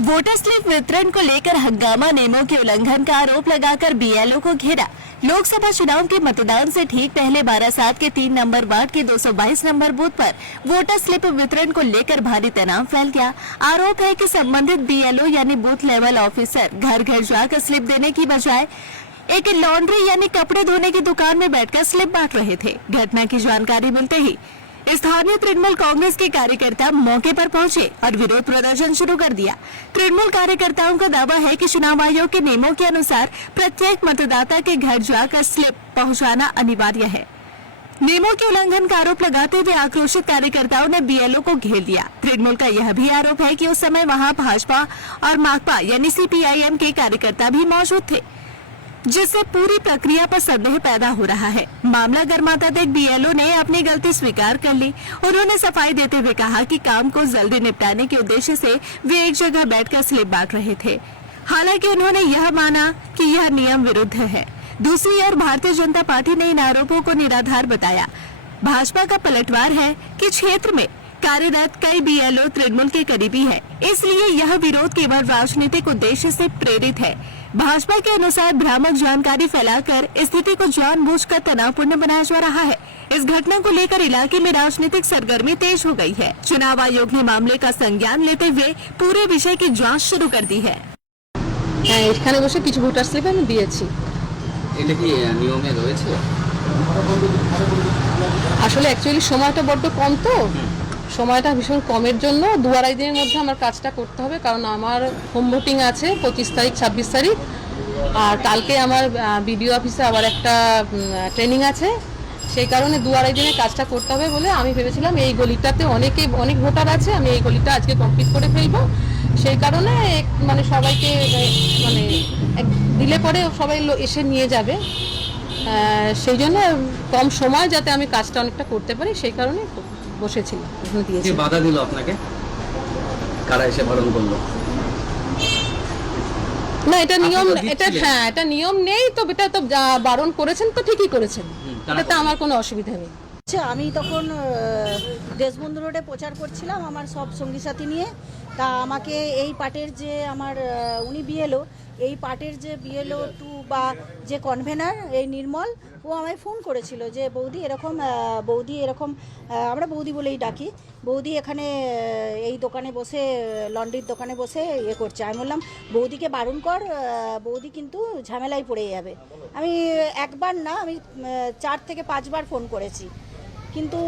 Voter slip वितरण को लेकर हंगामा, नियमों के उल्लंघन का आरोप लगाकर बीएलओ को घेरा। लोकसभा चुनाव के मतदान से ठीक पहले बारासात के 3 नंबर वार्ड के 222 नंबर बूथ पर वोटर स्लिप वितरण को लेकर भारी तनाव फैल गया। आरोप है कि संबंधित बीएलओ यानी बूथ लेवल ऑफिसर घर घर जाकर स्लिप देने की बजाय एक लॉन्ड्री यानी कपड़े धोने की दुकान में बैठकर स्लिप बांट रहे थे। घटना की जानकारी मिलते ही स्थानीय तृणमूल कांग्रेस के कार्यकर्ता मौके पर पहुंचे और विरोध प्रदर्शन शुरू कर दिया। तृणमूल कार्यकर्ताओं का दावा है कि चुनाव आयोग के नियमों के अनुसार प्रत्येक मतदाता के घर जाकर स्लिप पहुंचाना अनिवार्य है। नियमों के उल्लंघन का आरोप लगाते हुए आक्रोशित कार्यकर्ताओं ने बीएलओ को घेर दिया। तृणमूल का यह भी आरोप है कि उस समय वहां भाजपा और माकपा यानी सीपीआईएम के कार्यकर्ता भी मौजूद थे, जिससे पूरी प्रक्रिया पर संदेह पैदा हो रहा है। मामला गर्माता देख बीएलओ ने अपनी गलती स्वीकार कर ली। उन्होंने सफाई देते हुए कहा कि काम को जल्दी निपटाने के उद्देश्य से वे एक जगह बैठकर स्लिप बांट रहे थे। हालांकि उन्होंने यह माना कि यह नियम विरुद्ध है। दूसरी ओर भारतीय जनता पार्टी ने इन आरोपों को निराधार बताया। भाजपा का पलटवार है कि क्षेत्र में कार्यरत कई बीएलओ तृणमूल के करीबी है, इसलिए यह विरोध केवल राजनीतिक उद्देश्य से प्रेरित है। भाजपा के अनुसार भ्रामक जानकारी फैलाकर स्थिति को जानबूझकर तनावपूर्ण बनाया जा रहा है। इस घटना को लेकर इलाके में राजनीतिक सरगर्मी तेज हो गई है। चुनाव आयोग ने मामले का संज्ञान लेते हुए पूरे विषय की जांच शुरू कर दी है। এখানে বসে কিছু ভোটার স্লিপ আমি দিয়েছি। এটা কি নিয়মে রয়েছে? আসলে অ্যাকচুয়ালি সময়টা বড্ড কম, তো সময়টা ভীষণ কমের জন্য 2-2.5 দিনের মধ্যে আমার কাজটা করতে হবে, কারণ আমার হোম ভোটিং আছে 25 তারিখ 26 তারিখ, আর কালকে আমার বিডিও অফিসে আবার একটা ট্রেনিং আছে। সেই কারণে 2-2.5 দিনে কাজটা করতে হবে বলে আমি ভেবেছিলাম এই গলিটাতে অনেক ভোটার আছে, আমি এই গলিটা আজকে কমপ্লিট করে ফেলবো। সেই কারণে মানে সবাইকে মানে দিলে পরে সবাই এসে নিয়ে যাবে, সেই জন্য কম সময় যাতে আমি কাজটা অনেকটা করতে পারি সেই কারণে বসেছিলাম। যে বাধা দিল আপনাকে, কারা এসে বারণ করলো? না, এটা নিয়ম, এটা নিয়ম নেই তো, এটা তো বারণ করেছেন তো ঠিকই করেছেন, এটাতে আমার কোনো অসুবিধা নেই। আমি তখন দেশবন্ধু রোডে প্রচার করছিলাম আমার সব সঙ্গী সাথী নিয়ে। তা আমাকে এই পার্টের যে আমার উনি বিএলও, এই পার্টের যে বিএলও 2 বা যে কনভেনার এই নির্মল, ও আমায় ফোন করেছিল যে বৌদি এরকম আমরা বৌদি বলেই ডাকি, বৌদি এখানে এই দোকানে বসে লন্ড্রির দোকানে বসে ইয়ে করছে। আমি বললাম বৌদিকে বারণ কর, বৌদি কিন্তু ঝামেলায় পড়ে যাবে। আমি একবার না, আমি 4 থেকে 5 বার ফোন করেছি, কিন্তু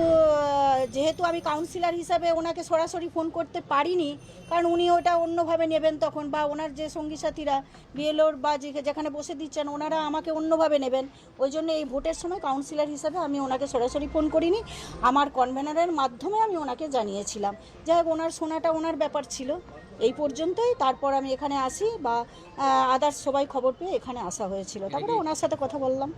যেহেতু আমি কাউন্সিলর হিসাবে ওনাকে সরাসরি ফোন করতে পারিনি, কারণ উনি ওটা অন্যভাবে নেবেন তখন, বা ওনার যে সঙ্গী সাথীরা বিএলওর বা যেখানে বসে দিচ্ছেন ওনারা আমাকে অন্যভাবে নেবেন। ওই জন্য এই ভোটের সময় কাউন্সিলর হিসাবে আমি ওনাকে সরাসরি ফোন করিনি, আমার কনভেনারের মাধ্যমে আমি ওনাকে জানিয়েছিলাম। যাই হোক, ওনার শোনাটা ওনার ব্যাপার ছিল এই পর্যন্তই। তারপর আমি এখানে আসি বা আদার্স সবাই খবর পেয়ে এখানে আসা হয়েছিল, তারপরে ওনার সাথে কথা বললাম।